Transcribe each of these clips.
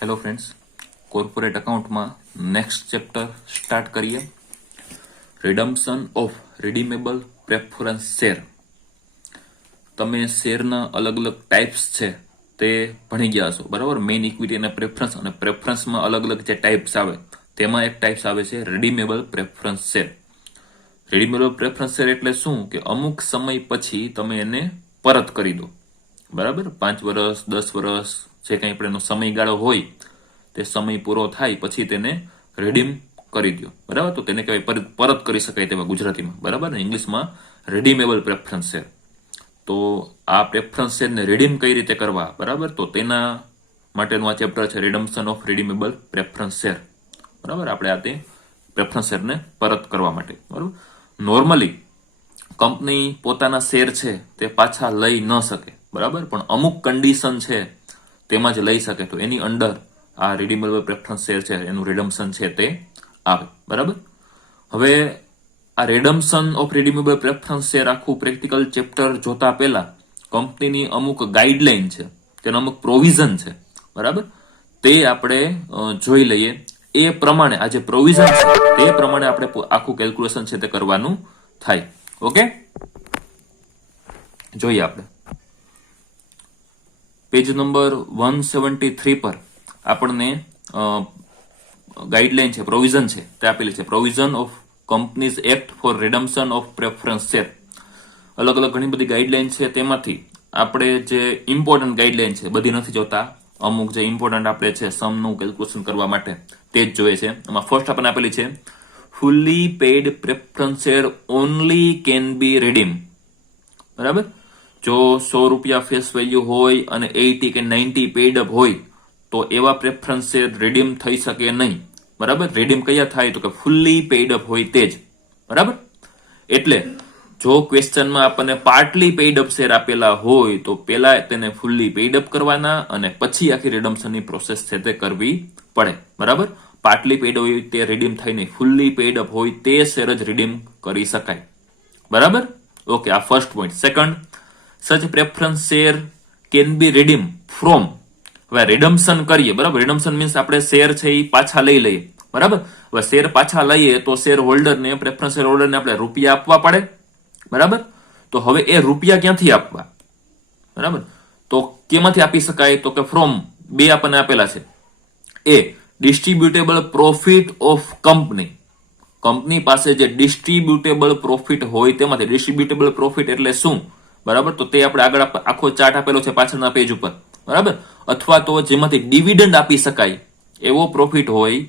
Hello friends, corporate અકાઉન્ટમાં next chapter start કરીએ. રિડમ્પશન of redeemable preference share. તમે શેરના અલગ અલગ ટાઈપ્સ છે તે ભણી ગયા હશો, બરાબર. મેઇન ઇક્વિટી અને પ્રેફરન્સમાં અલગ અલગ જે ટાઈપ્સ આવે તેમાં એક ટાઈપ્સ આવે છે redeemable preference share. Redeemable preference share એટલે શું કે અમુક સમય પછી તમે એને પરત કરી દો, બરાબર. 5 વર્ષ 10 વર્ષ જે કંઈ પણ એનો સમયગાળો હોય તે સમય પૂરો થાય પછી તેને રિડીમ કરી દો, બરાબર. તો તેને કહેવાય પરત કરી શકાય તેવા ગુજરાતીમાં, બરાબર. ઇંગ્લિશમાં રિડીમેબલ પ્રેફરન્સ શેર. તો આ પ્રેફરન્સ શેરને રિડીમ કઈ રીતે કરવા, બરાબર, તો તેના માટેનું આ ચેપ્ટર છે રિડમ્પશન ઓફ રિડીમેબલ પ્રેફરન્સ શેર, બરાબર. આપણે આ તે પ્રેફરન્સ શેરને પરત કરવા માટે, બરાબર. નોર્મલી કંપની પોતાના શેર છે તે પાછા લઈ ન શકે, બરાબર, પણ અમુક કન્ડિશન છે તેમાં જ લઈ શકે. તો એની અંડર આ રિડીમેબલ પ્રેફરન્સ શેર છે એનું રિડમ્પશન છે તે આવે, બરાબર. હવે આ રિડમ્પશન ઓફ રિડીમેબલ પ્રેફરન્સ શેર આખું પ્રેક્ટિકલ ચેપ્ટર જોતા પહેલા કંપનીની અમુક ગાઈડલાઈન છે, તેનો અમુક પ્રોવિઝન છે, બરાબર, તે આપણે જોઈ લઈએ. એ પ્રમાણે આ જે પ્રોવિઝન છે તે પ્રમાણે આપણે આખું કેલ્ક્યુલેશન છે તે કરવાનું થાય. ઓકે, જોઈએ આપણે પેજ નંબર 173 પર આપણને ગાઈડલાઈન છે, પ્રોવિઝન છે તે આપેલી છે. Provision of companies act for redemption of preference share. અલગ અલગ ઘણી બધી ગાઈડલાઈન છે, તેમાંથી આપણે જે ઇમ્પોર્ટન્ટ ગાઈડલાઈન છે બધી નથી જોતા, અમુક જે ઇમ્પોર્ટન્ટ આપણે છે સમનું કેલ્ક્યુલેશન કરવા માટે તે જ જોઈએ છે. એમાં ફર્સ્ટ આપણને આપેલી છે fully paid preference share only can be redeem, બરાબર. જો 100 રૂપિયા ફેસ વેલ્યુ હોય અને 80 કે 90 પેઇડ અપ હોય તો એવા પ્રેફરન્સ શેર રિડીમ થઈ શકે નહીં, બરાબર. રિડીમ કયા થાય તો કે ફુલ્લી પેઇડ અપ હોય તે જ, બરાબર. એટલે જો ક્વેશ્ચનમાં આપણને પાર્ટલી પેઇડ અપ શેર આપેલા હોય તો પહેલા તેને ફુલ્લી પેઇડ અપ કરવાના અને પછી આખી રિડમ્પશનની પ્રોસેસ છે તે કરવી પડે, બરાબર. પાર્ટલી પેઇડ હોય તે રિડીમ થાય નહીં, ફુલ્લી પેઇડ અપ હોય તે શેર જ રિડીમ કરી શકાય, બરાબર. ઓકે, આ first point. Second, such preference share can be redeem from. હવે રિડમ્પશન કરીએ, બરાબર. રિડમ્પશન મીન્સ આપણે શેર છે એ પાછા લઈ લઈએ, બરાબર. હવે શેર પાછા લઈએ તો શેર હોલ્ડરને, પ્રેફરન્સ શેર હોલ્ડરને આપણે રૂપિયા આપવા પડે, બરાબર. તો હવે એ રૂપિયા ક્યાંથી આપવા, બરાબર, તો કેમાંથી આપી શકાય તો કે ફ્રોમ બે આપણને આપેલા છે. એ ડિસ્ટ્રીબ્યુટેબલ પ્રોફિટ ઓફ કંપની. કંપની પાસે જે ડિસ્ટ્રીબ્યુટેબલ પ્રોફિટ હોય તેમાંથી. ડિસ્ટ્રીબ્યુટેબલ પ્રોફિટ એટલે શું, બરાબર, તો તે આપણે આગળ આખો ચાર્ટ આપેલો છે પાછળના પેજ ઉપર, બરાબર. અથવા તો જેમાંથી ડિવિડન્ડ આપી શકાય એવો પ્રોફિટ હોય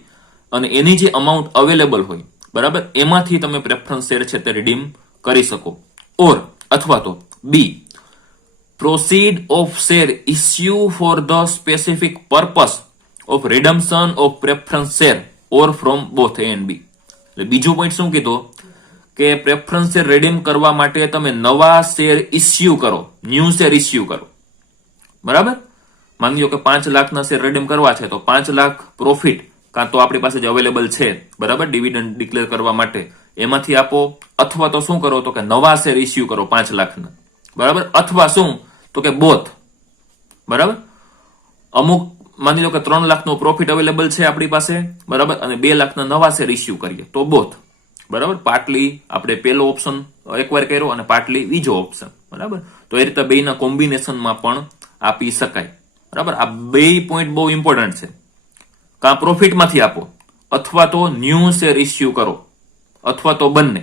અને એની જે અમાઉન્ટ અવેલેબલ હોય, બરાબર, એમાંથી તમે પ્રેફરન્સ શેર છે તે રિડીમ કરી શકો. ઓર અથવા તો B, proceed of share issue for the specific purpose of redemption of preference share or from both A and B. એટલે બીજું પોઈન્ટ શું કીધું કે પ્રેફરન્સ શેર રિડીમ કરવા માટે તમે નવા શેર ઇસ્યુ કરો, ન્યૂ શેર ઇસ્યુ કરો, બરાબર. માની લો કે 5 લાખના શેર રિડીમ કરવા છે તો 5 લાખ પ્રોફિટ કાં તો આપણી પાસે જે અવેલેબલ છે, બરાબર, ડિવિડન્ડ ડિક્લેર કરવા માટે એમાંથી આપો, અથવા તો શું કરો તો કે નવા શેર ઇસ્યુ કરો 5 લાખના, બરાબર. અથવા શું તો કે બોથ, બરાબર. અમુક માની લો કે 3 લાખનો પ્રોફિટ અવેલેબલ છે આપણી પાસે, બરાબર, અને 2 લાખના નવા શેર ઇસ્યુ કરીએ તો બોથ, બરાબર. પાર્ટલી આપણે પહેલો ઓપ્શન એકવાર કર્યો અને પાર્ટલી બીજો ઓપ્શન, બરાબર. તો એ રીતે બેના કોમ્બિનેશનમાં પણ આપી શકાય, બરાબર. આ બે પોઈન્ટ બહુ ઇમ્પોર્ટન્ટ છે. કાં પ્રોફિટમાંથી આપો અથવા તો ન્યૂ શેર ઇસ્યુ કરો અથવા તો બંને.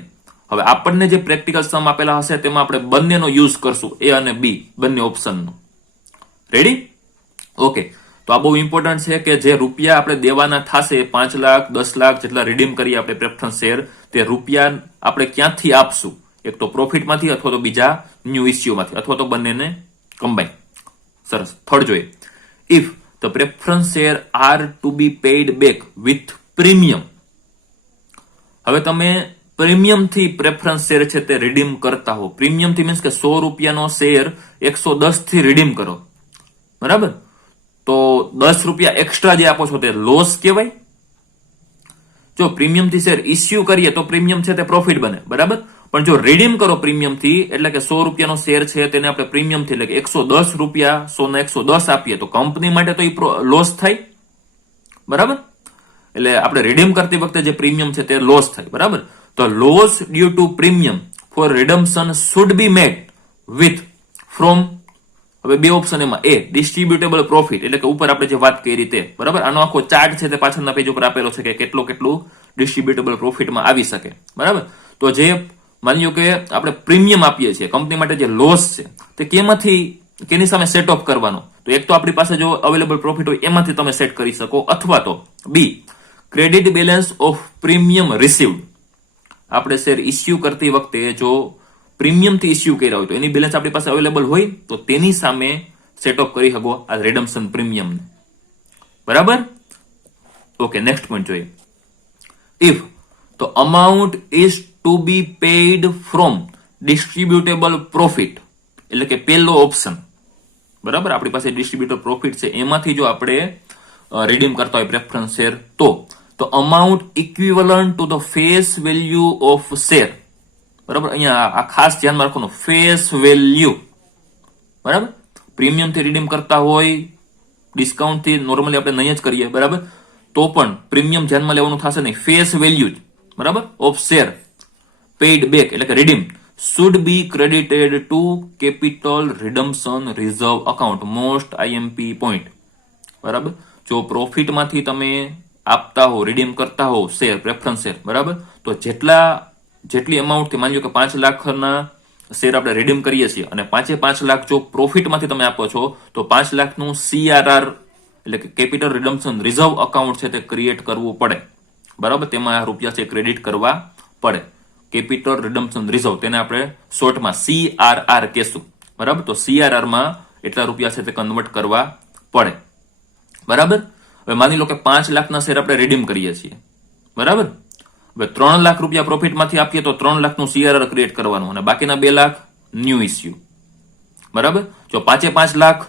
હવે આપણને જે પ્રેક્ટિકલ સમ આપેલા હશે તેમાં આપણે બંનેનો યુઝ કરશું, એ અને બી બંને ઓપ્શનનો. રેડી? ઓકે, તો આ બહુ ઇમ્પોર્ટન્ટ છે કે જે રૂપિયા આપણે દેવાના થશે 5 લાખ 10 લાખ જેટલા રિડીમ કરીએ આપણે પ્રેફરન્સ શેર, તે રૂપિયા આપણે ક્યાંથી આપશું, એક તો પ્રોફિટમાંથી અથવા તો બીજા ન્યૂ ઇસ્યુમાંથી અથવા તો બંનેને કમ્બાઈન. સરસ. થર્ડ જોઈએ, if the preference share are to be paid back with premium. હવે તમે પ્રીમિયમથી પ્રેફરન્સ શેર છે તે રિડીમ કરતા હો. પ્રીમિયમથી મીન્સ કે 100 રૂપિયાનો શેર 110 થી રિડીમ કરો, બરાબર. તો 10 રૂપિયા એક્સ્ટ્રા જે આપો છો તે લોસ કહેવાય. જો પ્રીમિયમથી શેર ઇસ્યુ કરીએ તો પ્રીમિયમ છે તે પ્રોફિટ બને, બરાબર. પણ જો રિડીમ કરો પ્રીમિયમથી, એટલે કે 100 રૂપિયાનો શેર છે તેને આપણે પ્રીમિયમથી એટલે કે 110 રૂપિયા 100 ના 110 આપીએ તો કંપની માટે તો એ લોસ થાય, બરાબર. એટલે આપણે રિડીમ કરતી વખતે જે પ્રીમિયમ છે તે લોસ થાય. બરાબર. તો loss due to premium for redemption should be made with from, હવે બે ઓપ્શન એમાં, એ ડિસ્ટ્રીબ્યુટેબલ પ્રોફિટ, એટલે કે ઉપર આપણે જે વાત કરી તે. બરાબર. આનો આખો ચાર્ટ છે તે પાછળના પેજ ઉપર આપેલો છે કે કેટલું ડિસ્ટ્રીબ્યુટેબલ પ્રોફિટમાં આવી શકે. બરાબર. તો જે માની લો કે આપણે પ્રીમિયમ આપીએ છીએ, કંપની માટે જે લોસ છે તે કેની સામે સેટ ઓફ કરવાનો, તો એક તો આપણી પાસે જો અવેલેબલ પ્રોફિટ હોય એમાંથી તમે સેટ કરી શકો, અથવા તો B credit balance of premium received, આપણે શેર ઇસ્યુ કરતી વખતે જો પ્રીમિયમ થી ઇસ્યુ કર્યા હોય તો એની બેલેન્સ આપણી પાસે અવેલેબલ હોય તો તેની સામે સેટ ઓફ કરી શકો આ રિડમ્પશન પ્રીમિયમ. બરાબર. ઓકે, નેક્સ્ટ પોઈન્ટ જોઈએ. ઇફ તો amount is to be paid from distributable profit, એટલે કે પહેલો ઓપ્શન. બરાબર. આપણી પાસે ડિસ્ટ્રીબ્યુટેબલ પ્રોફિટ છે એમાંથી જો આપણે રિડીમ કરતા હોય પ્રેફરન્સ શેર તો amount equivalent to the face value of share. બરાબર. અહીંયા આ ખાસ ધ્યાનમાં રાખવાનું, ફેસ વેલ્યુ. બરાબર. પ્રીમિયમ થી રિડીમ કરતા હોય, ડિસ્કાઉન્ટ થી નોર્મલી આપણે નહીં જ કરીએ. બરાબર. તો પણ પ્રીમિયમ ધ્યાનમાં લેવાનું થશે નહીં, ફેસ વેલ્યુ જ. બરાબર. ઓફ શેર પેઇડ બેક, એટલે કે redeem, should be credited to capital redemption reserve account, most IMP point. બરાબર. જો પ્રોફિટ માંથી તમે આપતા હો, રિડીમ કરતા હો શેર, પ્રેફરન્સ શેર, બરાબર, તો જેટલી અમાઉન્ટ થી, માની લો કે 5 લાખના શેર આપણે રિડીમ કરીએ છીએ અને 5 લાખ જો પ્રોફિટ માંથી તમે આપો છો તો 5 લાખનું CRR, એટલે કે કેપિટલ રિડમ્પશન રિઝર્વ અકાઉન્ટ છે તે ક્રિએટ કરવું પડે. બરાબર. તેમાં આ રૂપિયા છે ક્રેડિટ કરવા પડે. કેપિટલ રિડમ્પશન રિઝર્વ, તેને આપણે શોર્ટમાં CRR કહેશું. બરાબર. તો CRR માં એટલા રૂપિયા છે તે કન્વર્ટ કરવા પડે. બરાબર. હવે માની લો કે 5 લાખના શેર આપણે રિડીમ કરીએ છીએ. બરાબર. હવે 3 લાખ રૂપિયા પ્રોફિટમાંથી આપીએ તો 3 લાખનું CRR ક્રિએટ કરવાનું અને બાકીના 2 લાખ ન્યુ ઇસ્યુ. બરાબર. જો 5 લાખ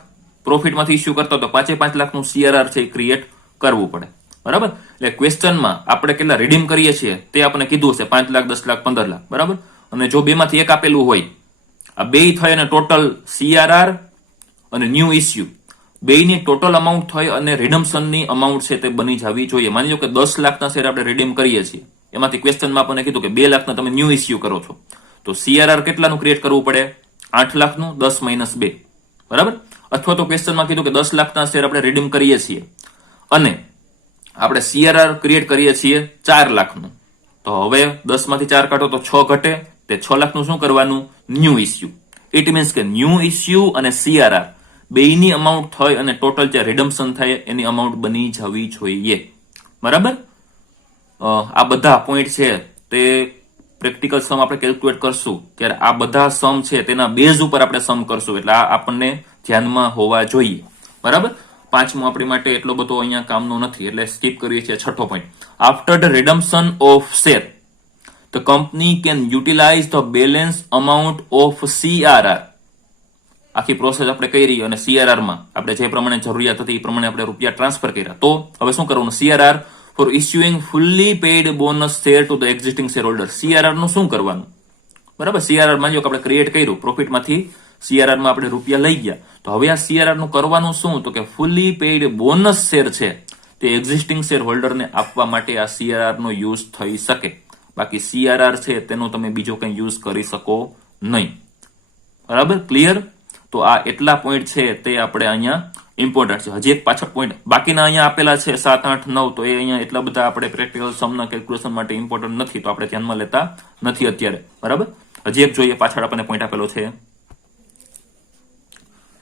પ્રોફિટમાંથી ઇસ્યુ કરતા તો 5 લાખનું CRR છે ક્રિએટ કરવું પડે. બરાબર. એટલે ક્વેશ્ચનમાં આપણે કેટલા રિડીમ કરીએ છીએ તે આપણે કીધું હશે, 5 લાખ, 10 લાખ, 15 લાખ. બરાબર. અને જો બેમાંથી એક આપેલું હોય, આ બે થઈ અને ટોટલ CRR અને ન્યુ ઇસ્યુ બેની ટોટલ અમાઉન્ટ થઈ અને રિડમ્પશનની અમાઉન્ટ છે તે બની જવી જોઈએ. માની લો કે 10 લાખના શેર આપણે રિડીમ કરીએ છીએ, એમાંથી ક્વેશ્ચનમાં આપણને કીધું કે 2 લાખના તમે ન્યુ ઇસ્યુ કરો છો, તો CRR કેટલાનું ક્રિએટ કરવું પડે? 8 લાખનું, 10 - 2. બરાબર. અથવા તો ક્વેશ્ચનમાં કીધું કે 10 લાખના શેર આપણે રિડીમ કરીએ છીએ અને આપણે CRR ક્રિએટ કરીએ છીએ 4 લાખનું, તો હવે 10 માંથી 4 કાઢો તો 6 ઘટે, તે 6 લાખનું શું કરવાનું? New issue. ઇટ મીન્સ કે ન્યુ ઇસ્યુ અને CRR બેની અમાઉન્ટ થઈ અને ટોટલ જે રિડમ્પશન થાય એની અમાઉન્ટ બની જવી જોઈએ. બરાબર. આ બધા પોઈન્ટ છે તે પ્રેક્ટિકલ સમ આપણે કેલ્ક્યુલેટ કરશું ત્યારે આ બધા સમ છે તેના બેઝ ઉપર આપણે સમ કરશું, એટલે આ આપણને ધ્યાનમાં હોવા જોઈએ. બરાબર. પાંચમો આપણી માટે એટલો બધો અહીંયા કામનો નથી એટલે સ્કીપ કરીએ છીએ. છઠ્ઠો point, after the redemption of share the company can utilize the balance amount of CRR. આખી પ્રોસેસ આપણે કરી અને CRR માં આપણે જે પ્રમાણે જરૂરિયાત હતી એ પ્રમાણે આપણે રૂપિયા ટ્રાન્સફર કર્યા. તો હવે શું કરવાનું? CRR for issuing fully paid bonus share to the existing share holder. CRR નું શું કરવાનું? બરાબર. CRR માની લો કે આપણે ક્રિએટ કર્યું, પ્રોફિટમાંથી CRR માં આપણે રૂપિયા લઈ ગયા, તો હવે આ CRR નું કરવાનું શું? તો કે ફુલ્લી પેઇડ બોનસ શેર છે તે એક્ઝિસ્ટિંગ શેર હોલ્ડરને આપવા માટે આ CRR નો યુઝ થઈ શકે. બાકી CRR છે તેનો તમે બીજો કંઈ યુઝ કરી શકો નહીં. બરાબર. ક્લિયર? તો આ એટલા પોઈન્ટ છે તે આપણે અહીંયા ઇમ્પોર્ટન્ટ છે. હજી એક પાછળ પોઈન્ટ બાકીના અહીંયા આપેલા છે 7, 8, 9, તો એ અહીંયા એટલા બધા આપણે પ્રેક્ટિકલ સમના કેલ્ક્યુલેશન માટે ઇમ્પોર્ટન્ટ નથી, તો આપણે ધ્યાનમાં લેતા નથી અત્યારે. બરાબર. હજી એક જોઈએ, પાછળ આપણને પોઈન્ટ આપેલો છે,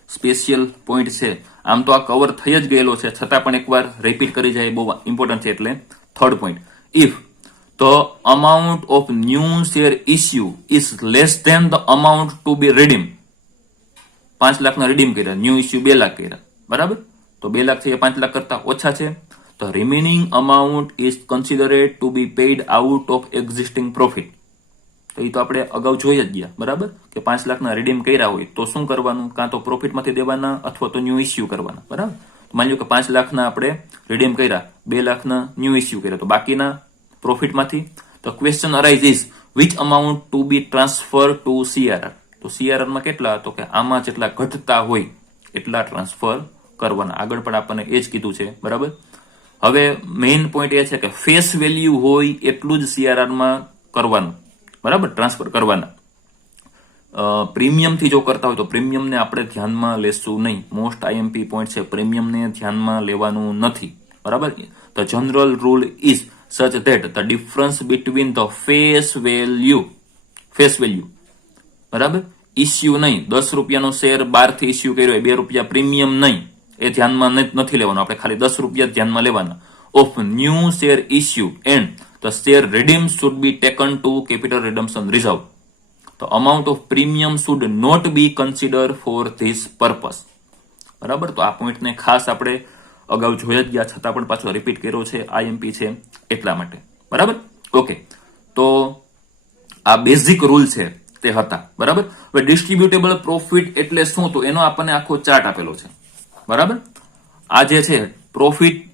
સ્પેશિયલ પોઈન્ટ છે. આમ તો આ કવર થઈ જ ગયેલો છે છતાં પણ એકવાર રિપીટ કરી જાય, બહુ ઇમ્પોર્ટન્ટ છે. એટલે third point, if the amount of new share issue is less than the amount to be redeem. 5 લાખના રિડીમ કર્યા, ન્યુ ઇસ્યુ 2 લાખ કર્યા. બરાબર. તો 2 લાખ છે એ 5 લાખ કરતા ઓછા છે. The remaining amount is considered to be paid out of existing profit. તો એ તો આપણે અગાઉ જોઈ જ ગયા. બરાબર. કે 5 લાખના રિડીમ કર્યા હોય તો શું કરવાનું? કાં તો પ્રોફિટમાંથી દેવાના અથવા તો ન્યુ ઇસ્યુ કરવાના. બરાબર. માની લો કે 5 લાખના આપણે રિડીમ કર્યા, 2 લાખના ન્યુ ઇસ્યુ કર્યા, તો બાકીના પ્રોફિટમાંથી the question arise is which amount to be transfer to CRR. તો CRR માં કેટલા? તો કે આમાં જેટલા ઘટતા હોય એટલા ટ્રાન્સફર કરવાના. આગળ પણ આપણને એ જ કીધું છે. બરાબર. હવે મેઇન પોઈન્ટ એ છે કે ફેસ વેલ્યુ હોય એટલું જ CRR માં કરવાનું, બરાબર, ટ્રાન્સફર કરવાના. પ્રીમિયમથી જો કરતા હોય તો પ્રીમિયમને આપણે ધ્યાનમાં લેશું નહીં. મોસ્ટ IMP પોઈન્ટ છે, પ્રીમિયમને ધ્યાનમાં લેવાનું નથી, બરાબર. ધ જનરલ રૂલ ઇઝ સચ that the difference between the face value, બરાબર, ઇસ્યુ નહીં. 10 રૂપિયાનો શેર 12 થી ઇસ્યુ કર્યો હોય, 2 રૂપિયા પ્રીમિયમ નહીં, એ ધ્યાનમાં નથી લેવાનું. આપણે ખાલી 10 રૂપિયા ધ્યાનમાં લેવાના. Of new share issue and the share redeemed should be taken to capital redemption reserve. The amount of premium should not be considered for this purpose. બરાબર, તો આ પોઈન્ટને ખાસ આપણે અગાઉ જોઈ જ ગયા છતાં પણ પાછો રિપીટ કર્યો છે, IMP છે એટલા માટે, બરાબર. ઓકે, તો આ બેઝિક રૂલ છે તે હતા, બરાબર. હવે ડિસ્ટ્રીબ્યુટેબલ પ્રોફિટ એટલે શું, તો એનો આપણને આખો ચાર્ટ આપેલો છે, બરાબર. આ જે છે profit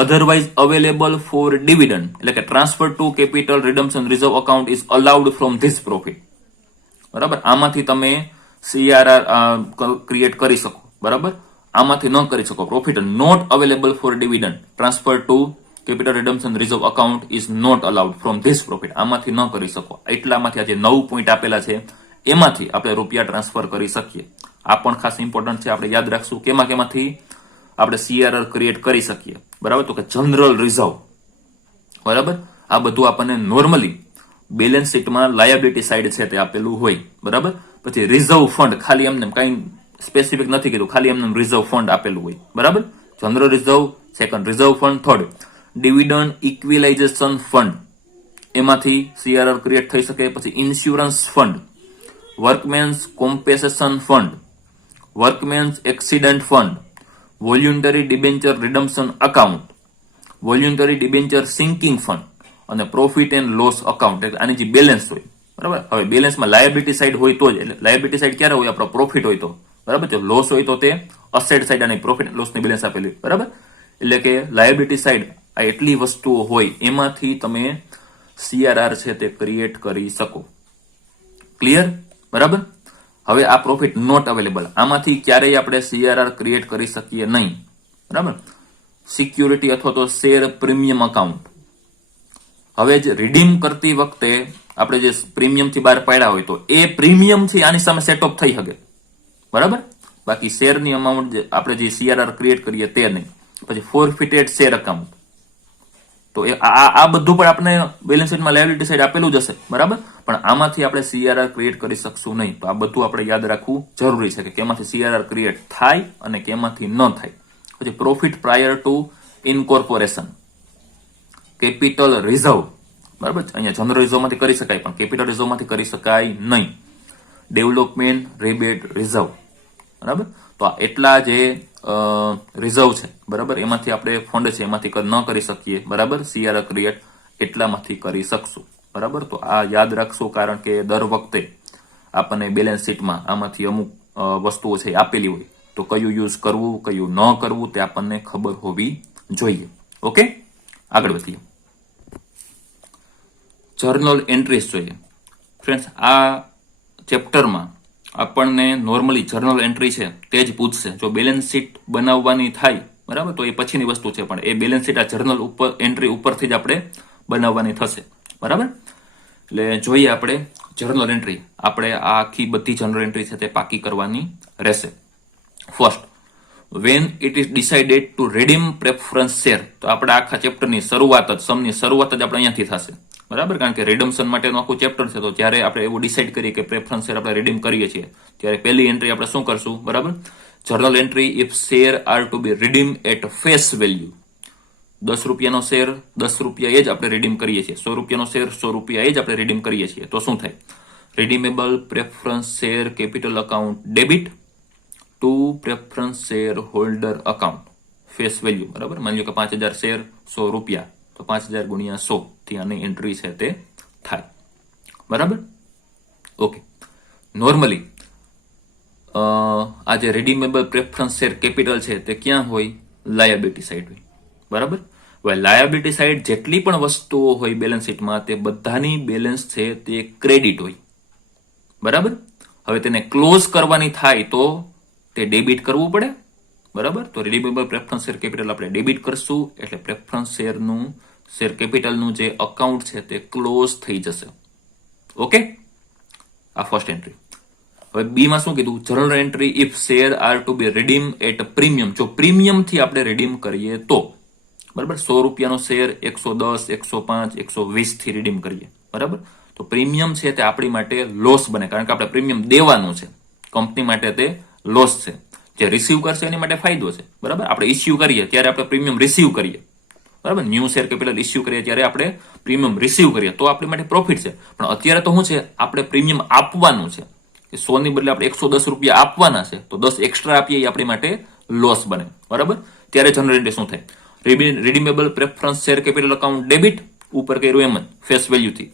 otherwise available for dividend એટલે કે transfer to capital redemption reserve account is allowed from this profit, બરાબર. આમાંથી તમે CRR ક્રિએટ કરી શકો, બરાબર. આમાંથી ન કરી શકો. Profit not available for dividend transfer to capital redemption reserve account is not allowed from this profit. આમાંથી ન કરી શકો. એટલામાંથી આ જે 9 પોઈન્ટ આપેલા છે એમાંથી આપણે રૂપિયા ટ્રાન્સફર કરી શકીએ. આ પણ ખાસ ઇમ્પોર્ટન્ટ છે, આપણે યાદ રાખશું કેમાંથી આપણે CRR ક્રિએટ કરી શકીએ, બરાબર. તો કે જનરલ રિઝર્વ, બરાબર. આ બધું આપણને નોર્મલી બેલેન્સ શીટમાં લાયબિલિટી સાઈડ છે તે આપેલું હોય, બરાબર. પછી રિઝર્વ ફંડ ખાલી એમને કઈ સ્પેસિફિક નથી કીધું, ખાલી એમને રિઝર્વ ફંડ આપેલું હોય, બરાબર. General reserve, second reserve fund, third dividend equalization fund, એમાંથી CRR ક્રિએટ થઈ શકે. પછી insurance fund, workmen's compensation fund, workmen's accident fund, voluntary debenture redemption account, voluntary debenture sinking fund અને પ્રોફિટ એન્ડ લોસ અકાઉન્ટ. એટલે આની જે balance હોય, બરાબર. હવે બેલેન્સમાં લાયબિલિટી સાઈડ હોય તો જ, એટલે લાયબિલિટી સાઈડ ક્યારે હોય, આપણો પ્રોફિટ હોય તો, બરાબર. જો લોસ હોય તો તે અસેટ સાઈડ અને પ્રોફિટ એન્ડ લોસની બેલેન્સ આપેલી, બરાબર. એટલે કે લાયબિલિટી સાઈડ આ એટલી વસ્તુઓ હોય એમાંથી તમે CRR છે તે ક્રિએટ કરી શકો. ક્લિયર, બરાબર. હવે આ પ્રોફિટ નોટ અવેલેબલ, આમાંથી ક્યારેય આપણે CRR ક્રિએટ કરી શકીએ નહીં, બરાબર. સિક્યુરિટી અથવા તો શેર પ્રીમિયમ અકાઉન્ટ. હવે જે રિડીમ કરતી વખતે આપણે જે પ્રીમિયમ થી બહાર પાડ્યા હોય તો એ પ્રીમિયમ થી આની સામે સેટઅપ થઈ શકે, બરાબર. બાકી શેરની અમાઉન્ટ આપણે જે CRR ક્રિએટ કરીએ તે નહીં. પછી ફોરફિટેડ શેર અકાઉન્ટ, તો આ બધું પણ આપણે બેલેન્સ શીટમાં લાયબિલિટી સાઈડ આપેલું જ હશે, બરાબર. પણ આમાંથી આપણે CRR ક્રિએટ કરી શકશું નહીં. તો આ બધું આપણે યાદ રાખવું જરૂરી છે કે કેમાંથી CRR ક્રિએટ થાય અને કેમાંથી ન થાય. પછી profit prior to incorporation, capital reserve, બરાબર. અહીંયા જનરલ રિઝર્વમાંથી કરી શકાય પણ કેપિટલ રિઝર્વમાંથી કરી શકાય નહીં. ડેવલપમેન્ટ રિબેટ રિઝર્વ, બરાબર. તો આ એટલા જે રિઝર્વ છે, બરાબર, એમાંથી આપણે ફંડ છે એમાંથી ન કરી શકીએ, બરાબર. CRR ક્રિએટ એટલામાંથી કરી શકશું, બરાબર. તો આ યાદ રાખશો, કારણ કે દર વખતે આપણને બેલેન્સ શીટમાં આમાંથી અમુક વસ્તુઓ છે આપેલી હોય, તો કયું યુઝ કરવું કયું ન કરવું તે આપણને ખબર હોવી જોઈએ. ઓકે, આગળ વધીએ. જર્નલ એન્ટ્રીઝ જોઈએ. ફ્રેન્ડ્સ, આ ચેપ્ટરમાં આપણને નોર્મલી જર્નલ એન્ટ્રી છે તે જ પૂછશે. જો બેલેન્સ શીટ બનાવવાની થાય, બરાબર, તો એ પછીની વસ્તુ છે, પણ એ બેલેન્સ શીટ આ જર્નલ ઉપર એન્ટ્રી ઉપરથી જ આપણે બનાવવાની થશે, બરાબર. એટલે જોઈએ આપણે જર્નલ એન્ટ્રી. આપણે આ આખી બધી જર્નલ એન્ટ્રી છે તે પાકી કરવાની રહેશે. First, when it is decided to redeem preference share, તો આપણે આખા ચેપ્ટરની શરૂઆત જ સમની શરૂઆત જ આપણે અહીંયાથી થશે, બરાબર. કારણ કે રિડમ્પશન માટેનું આખું ચેપ્ટર છે, તો જ્યારે આપણે એવું ડિસાઇડ કરીએ કે પ્રેફરન્સ શેર આપણે રિડીમ કરીએ છીએ ત્યારે પહેલી એન્ટ્રી આપણે શું કરશું, બરાબર. Journal entry if share are to be redeem at face value. 10 રૂપિયાનો શેર 10 રૂપિયા એ જ આપણે રિડીમ કરીએ છીએ, 100 રૂપિયાનો શેર 100 રૂપિયા એ જ આપણે રિડીમ કરીએ છીએ, તો શું થાય? Redeemable preference share capital account debit to preference share holder account face value, બરાબર. માની લો કે 5000 શેર 100 રૂપિયા, તો 5000 ગુણ્યા 100 થી આની એન્ટ્રી છે તે થાય, બરાબર. ઓકે, નોર્મલી આ જે રિડીમેબલ પ્રેફરન્સ શેર કેપિટલ છે તે ક્યાં હોય? લાયબિલિટી સાઈડ હોય, બરાબર. હવે લાયબિલિટી સાઈડ જેટલી પણ વસ્તુઓ હોય બેલેન્સ શીટમાં તે બધાની બેલેન્સ છે તે ક્રેડિટ હોય, બરાબર. હવે તેને ક્લોઝ કરવાની થાય તો તે ડેબિટ કરવું પડે, બરાબર. તો રિડીમેબલ પ્રેફરન્સ શેર કેપિટલ આપણે ડેબિટ કરશું એટલે પ્રેફરન્સ શેરનું શેર કેપિટલનું જે અકાઉન્ટ છે તે ક્લોઝ થઈ જશે. ઓકે, આ ફર્સ્ટ એન્ટ્રી. હવે બી માં શું કીધું? General entry if share are to be redeem at premium. જો પ્રીમિયમ થી આપણે રિડીમ કરીએ તો, બરાબર, 100 રૂપિયાનો શેર 110, 105, 120 થી રિડીમ કરીએ, બરાબર, તો પ્રીમિયમ છે તે આપણી માટે લોસ બને, કારણ કે આપણે પ્રીમિયમ દેવાનું છે. કંપની માટે તે લોસ છે. જે રિસીવ કરશે એની માટે ફાયદો છે, બરાબર. આપણે ઇસ્યુ કરીએ ત્યારે આપણે પ્રીમિયમ રિસીવ કરીએ, બરાબર. ન્યૂ શેર કેપિટલ ઇસ્યુ કરીએ ત્યારે આપણે પ્રીમિયમ રિસીવ કરીએ તો આપણી માટે પ્રોફિટ છે. પણ અત્યારે તો શું છે? આપણે પ્રીમિયમ આપવાનું છે. 100 ની બદલે આપણે 110 રૂપિયા આપવાના છે, તો 10 એક્સ્ટ્રા આપીએ એ આપણી માટે લોસ બને, બરાબર. ત્યારે જનરલ એન્ટ્રી શું થાય? Redeemable preference share capital account debit, ઉપર કર્યું એમ જ ફેસ વેલ્યુ થી.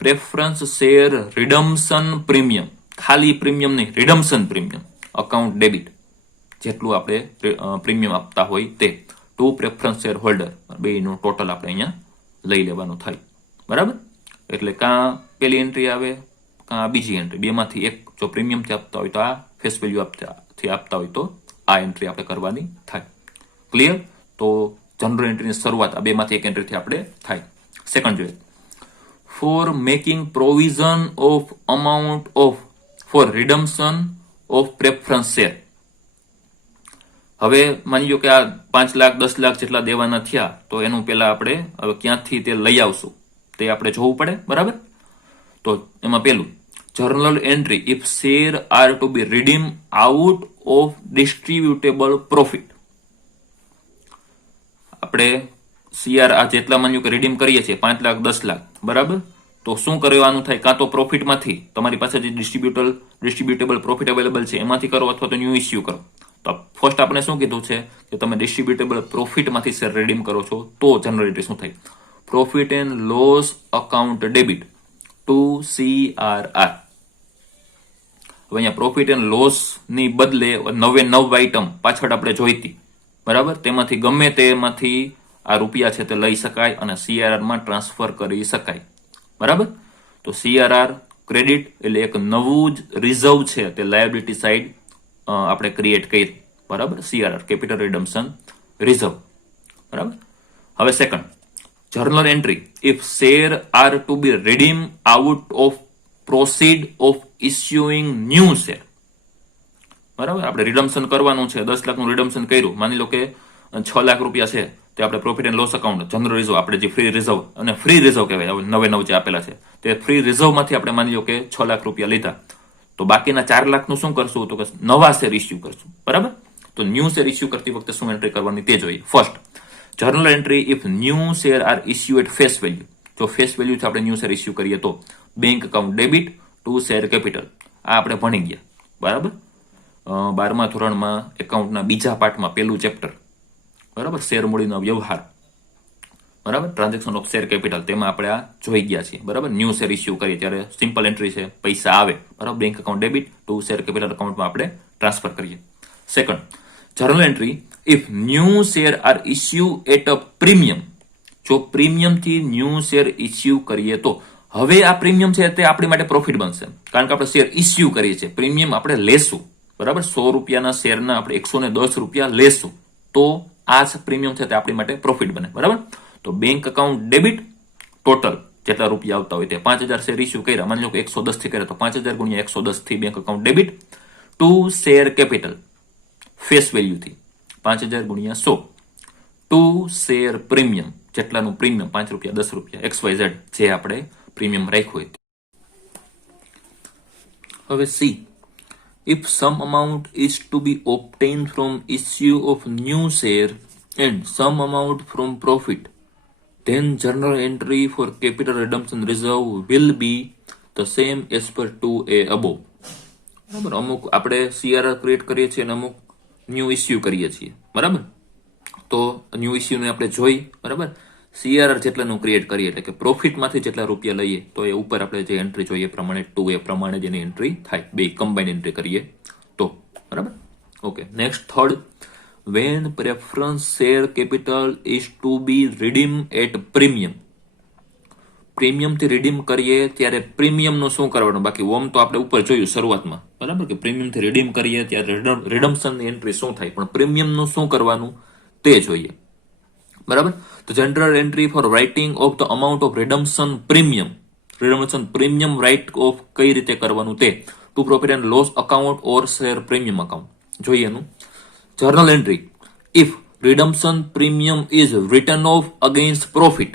પ્રેફરન્સ શેર રિડમ્શન પ્રીમિયમ, ખાલી પ્રીમિયમ નહીં, રિડમ્શન પ્રીમિયમ અકાઉન્ટ ડેબિટ, જેટલું આપણે પ્રીમિયમ આપતા હોય તે, ટુ પ્રેફરન્સ શેર હોલ્ડર, બેનું ટોટલ આપણે અહીંયા લઈ લેવાનું થાય, બરાબર. એટલે કાં પેલી એન્ટ્રી આવે કાં બીજી એન્ટ્રી, બેમાંથી એક. જો પ્રીમિયમથી આપતા હોય તો આ, ફેસ વેલ્યુ થી આપતા હોય તો આ એન્ટ્રી આપણે કરવાની થાય. ક્લિયર? તો જનરલ એન્ટ્રીની શરૂઆત આ બેમાંથી એક એન્ટ્રીથી આપણે થાય. સેકન્ડ જોઈએ, for making provision of amount of for redemption of preference share. હવે માની લો કે આ 5 લાખ 10 લાખ જેટલા દેવાના થયા, તો એનું પેલા આપણે હવે ક્યાંથી તે લઈ આવશું તે આપણે જોવું પડે, બરાબર. તો એમાં પેલું journal entry if share are to be redeem out of distributable profit. આપણે સીઆર આ જેટલા માન્યું કે રિડીમ કરીએ છીએ 5 લાખ 10 લાખ, બરાબર, તો શું કરવાનું થાય? કાં તો પ્રોફિટમાંથી, તમારી પાસે જે ડિસ્ટ્રીબ્યુટેબલ પ્રોફિટ અવેલેબલ છે એમાંથી કરો, અથવા તો ન્યૂ ઇસ્યુ કરો. તો ફર્સ્ટ આપણે શું કીધું છે કે તમે ડિસ્ટ્રીબ્યુટેબલ પ્રોફિટમાંથી શેર રિડીમ કરો છો તો જનરલ એન્ટ્રી શું થાય? Profit and loss account debit two CRR. હવે અહીંયા પ્રોફિટ એન્ડ લોસ ની બદલે 9 આઈટમ પાછળ આપણે જોઈતી, બરાબર, તેમાંથી ગમે તેમાંથી આ રૂપિયા છે તે લઈ શકાય અને CRR માં ટ્રાન્સફર કરી શકાય, બરાબર. તો CRR ક્રેડિટ એટલે એક નવું જ રિઝર્વ છે તે લાયબિલિટી સાઈડ આપણે ક્રિએટ કરી, બરાબર. CRR કેપિટલ રિડમ્શન રિઝર્વ, બરાબર. હવે second journal entry if share are to be redeem out of proceed of issuing new share, બરાબર. આપણે રિડમ્શન કરવાનું છે, 10 લાખનું રિડમ્શન કર્યું, માની લો કે 6 લાખ રૂપિયા છે તે આપણે profit and loss account general reserve, આપણે જે ફ્રી રિઝર્વ અને ફ્રી રિઝર્વ કહેવાય, 9 જે આપેલા છે તે ફ્રી રિઝર્વમાંથી આપણે માની લો કે 6 લાખ રૂપિયા લીધા, તો બાકીના 4 લાખનું શું કરશું? તો કે નવા શેર ઇસ્યુ કરશું, બરાબર. તો ન્યૂ શેર ઇસ્યુ કરતી વખતે શું એન્ટ્રી કરવાની તે જોઈએ. First journal entry if new share R issue at face value. જો ફેસ વેલ્યુથી આપણે ન્યૂ શેર ઇસ્યુ કરીએ તો bank account debit to share capital. આ આપણે ભણી ગયા, બરાબર. 12મા ધોરણમાં એકાઉન્ટના બીજા પાઠમાં પહેલું ચેપ્ટર, બરાબર, શેર મૂડીનો વ્યવહાર, બરાબર, ટ્રાન્ઝેક્શન ઓફ શેર કેપિટલ, તેમાં આપણે આ જોઈ ગયા છીએ, બરાબર. ન્યૂ શેર ઇસ્યુ કરીએ ત્યારે સિમ્પલ એન્ટ્રી છે, પૈસા આવે, બરાબર, bank account debit to share capital અકાઉન્ટમાં આપણે ટ્રાન્સફર કરીએ. Second journal entry if new share R issue at a premium. જો પ્રીમિયમથી ન્યૂ શેર ઇસ્યુ કરીએ તો હવે આ પ્રીમિયમ છે તે આપણી માટે પ્રોફિટ બનશે, કારણ કે આપણે શેર ઇસ્યુ કરીએ છીએ, પ્રીમિયમ આપણે લેશું, બરાબર. 100 રૂપિયાના શેરના આપણે 110 રૂપિયા લેશું, તો આ પ્રીમિયમ છે તે આપણી માટે પ્રોફિટ બને, બરાબર. તો બેંક અકાઉન્ટ ડેબિટ ટોટલ જેટલા રૂપિયા આવતા હોય તે 5000 શેર ઇસ્યુ કર્યા, માની લો કે 110 થી કર્યા, તો 5000 ગુણ્યા 110 થી bank account debit to share capital face વેલ્યુથી 5000 ગુણ્યા 100 ટુ શેર પ્રીમિયમ, જેટલાનું પ્રીમિયમ 5 રૂપિયા 10 રૂપિયા XYZ જે આપણે પ્રીમિયમ રાખ્યું હોય. હવે C if some amount is to be obtained from issue of new share and some amount from profit, then journal entry for capital redemption reserve will be the same as per 2A above. બરાબર, અમુક આપણે CRR create કરીએ છીએ અને અમુક new issue કરીએ છીએ, બરાબર. તો ન્યૂ ઇસ્યુને આપણે જોઈ, બરાબર, CRR જેટલાનું ક્રિએટ કરીએ એટલે કે પ્રોફિટમાંથી જેટલા રૂપિયા લઈએ તો એ ઉપર આપણે જે એન્ટ્રી જોઈએ પ્રમાણે 2A પ્રમાણે જેની એન્ટ્રી થાય, બે કમ્બાઈન એન્ટ્રી કરીએ તો, બરાબર. Okay, next third when preference share capital is to be redeemed at premium, પ્રીમિયમથી રિડીમ કરીએ ત્યારે પ્રીમિયમનું શું કરવાનું, બાકી ઓમ તો આપણે ઉપર જોયું શરૂઆતમાં, બરાબર, કે પ્રીમિયમથી રિડીમ કરીએ ત્યારે રિડમ્શનની એન્ટ્રી શું થાય, પણ પ્રીમિયમનું શું કરવાનું તે જોઈએ, બરાબર. તો general entry for writing off the amount of redemption premium write off કઈ રીતે કરવાનું તે, to profit and loss account or share premium account જોઈએ એનું. Journal entry if redemption premium is written off against profit,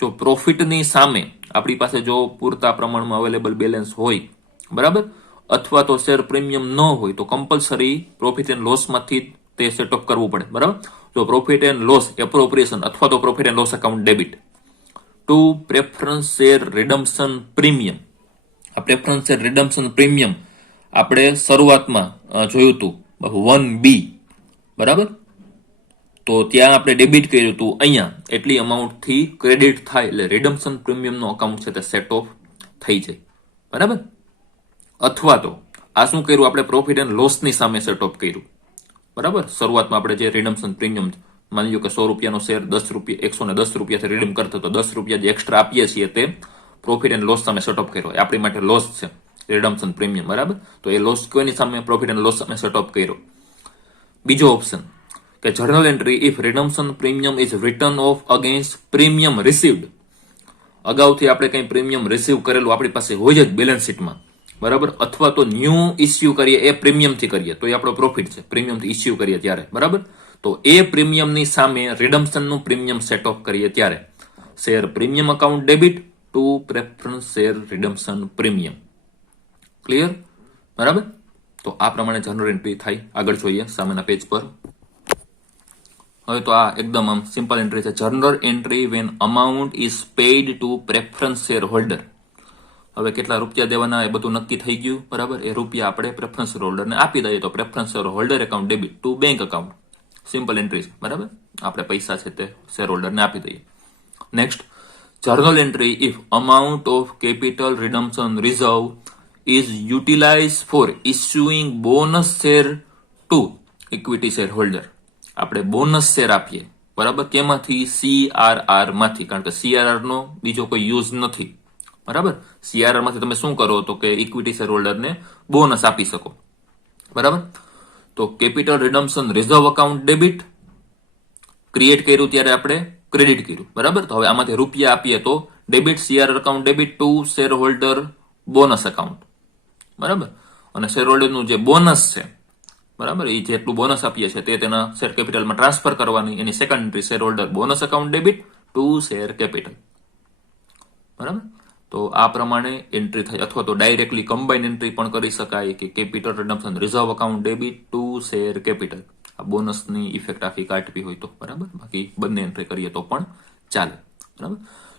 જો પ્રોફિટની સામે આપણી પાસે જો પૂરતા પ્રમાણમાં અવેલેબલ બેલેન્સ હોય, બરાબર, અથવા તો શેર પ્રીમિયમ ન હોય તો કમ્પલસરી પ્રોફિટ એન્ડ લોસમાંથી તે સેટઅપ કરવું પડે, બરાબર. તો પ્રોફિટ એન્ડ લોસ એપ્રોપ્રિએશન અથવા તો profit and loss account debit to preference share redemption premium. આ પ્રેફરન્સ શેર રિડમ્શન પ્રીમિયમ આપણે શરૂઆતમાં જોયું હતું 1B, બરાબર. તો ત્યાં આપણે ડેબિટ કર્યું હતું, અહીંયા એટલી અમાઉન્ટથી ક્રેડિટ થાય એટલે રિડમ્શન પ્રીમિયમનો અકાઉન્ટ છે તે સેટ ઓફ થઈ જાય, બરાબર. અથવા તો આ શું કર્યું આપણે પ્રોફિટ એન્ડ લોસની સામે સેટ ઓફ કર્યું, બરાબર. શરૂઆતમાં આપણે જે રિડમ્શન પ્રીમિયમ માની લો કે 100 રૂપિયાનો શેર 10 રૂપિયા 110 રૂપિયાથી રિડીમ કરતો તો 10 રૂપિયા જે એક્સ્ટ્રા આપીએ છીએ તે પ્રોફિટ એન્ડ લોસ સામે સેટ ઓફ કર્યો, આપણી માટે લોસ છે રિડમ્શન પ્રીમિયમ, બરાબર. તો એ લોસ કોઈની સામે પ્રોફિટ એન્ડ લોસ સામે સેટ ઓફ કર્યો. બીજો ઓપ્શન કે journal entry if redemption premium is written off against premium received, અગાઉથી આપણે કંઈ પ્રીમિયમ રિસીવ કરેલું આપણી પાસે હોય જ બેલેન્સ શીટમાં, બરાબર, અથવા તો ન્યૂ ઇસ્યુ કરીએ એ પ્રીમિયમથી કરીએ તો એ આપણો પ્રોફિટ છે, પ્રીમિયમથી ઇસ્યુ કરીએ ત્યારે, બરાબર. તો એ પ્રીમિયમની સામે રિડમ્શનનું પ્રીમિયમ સેટ ઓફ કરીએ ત્યારે share premium account debit to preference share redemption premium. Clear, બરાબર. તો આ પ્રમાણે જનરલ એન્ટ્રી થાય. આગળ જોઈએ સામેના પેજ પર. હવે તો આ એકદમ આમ સિમ્પલ એન્ટ્રી છે. General entry van amount is paid two preference share holder. હવે કેટલા રૂપિયા દેવાના એ બધું નક્કી થઈ ગયું, બરાબર. એ રૂપિયા આપણે પ્રેફરન્સ શેર હોલ્ડરને આપી દઈએ તો preference share holder account debit to bank account. Simple entry છે, બરાબર. આપણે પૈસા છે તે શેર હોલ્ડરને આપી દઈએ. Next, journal entry if amount of capital redemption reserve is utilize for issuing bonus share to equity share holder. આપણે બોનસ શેર આપીએ, બરાબર, કેમાંથી? CRR માંથી, કારણ કે CRR નો બીજો કોઈ યુઝ નથી, બરાબર. CRR માંથી તમે શું કરો તો કે ઇક્વિટી શેર હોલ્ડરને બોનસ આપી શકો, બરાબર. તો capital redemption reserve account debit create કર્યું ત્યારે આપણે ક્રેડિટ કર્યું, બરાબર. તો હવે આમાંથી રૂપિયા આપીએ તો debit CRR account debit to share holder bonus account, બરાબર. અને શેર હોલ્ડરનું જે બોનસ છે, બરાબર, એ જેટલું બોનસ આપીએ છીએ તે તેના શેર કેપિટલમાં ટ્રાન્સફર કરવાની. એની second entry share holder bonus account debit to share capital, બરાબર. તો આ પ્રમાણે એન્ટ્રી થાય. અથવા તો ડાયરેક્ટલી કમ્બાઇન એન્ટ્રી પણ કરી શકાય કે capital redemption reserve account debit to share capital. આ બોનસની ઇફેક્ટ આખી કાઢવી હોય તો, બરાબર. બાકી બંને એન્ટ્રી કરીએ તો પણ ચાલે, બરાબર.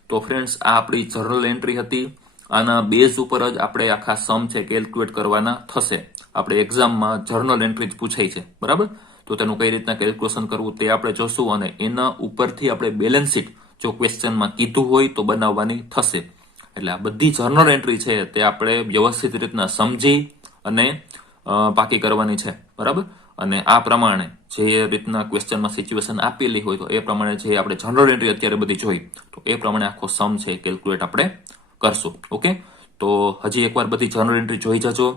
તો ફ્રેન્ડ્સ, આ આપણી જર્નલ એન્ટ્રી હતી. આના બેઝ ઉપર જ આપણે આખા સમ છે કેલ્ક્યુલેટ કરવાના થશે. આપણે એક્ઝામમાં જર્નલ એન્ટ્રી જ પૂછાય છે, બરાબર. તો તેનું કઈ રીતના કેલ્ક્યુલેશન કરવું તે આપણે જોશું અને એના ઉપરથી આપણે બેલેન્સ શીટ જો ક્વેશ્ચનમાં કીધું હોય તો બનાવવાની થશે. એટલે આ બધી જર્નલ એન્ટ્રી છે તે આપણે વ્યવસ્થિત રીતના સમજી અને પાકી કરવાની છે, બરાબર. અને આ પ્રમાણે જે રીતના ક્વેશ્ચનમાં સિચ્યુએશન આપેલી હોય તો એ પ્રમાણે જે આપણે જનરલ એન્ટ્રી અત્યારે બધી જોઈ તો એ પ્રમાણે આખો સમ છે કેલ્ક્યુલેટ આપણે કરશું. ઓકે, તો હજી એકવાર બધી જનરલ એન્ટ્રી જોઈ જજો.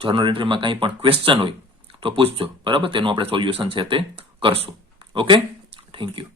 જનરલ એન્ટ્રીમાં કંઈ પણ ક્વેશ્ચન હોય તો પૂછજો, બરાબર. તેનું આપણે સોલ્યુશન છે તે કરશું. Okay, thank you.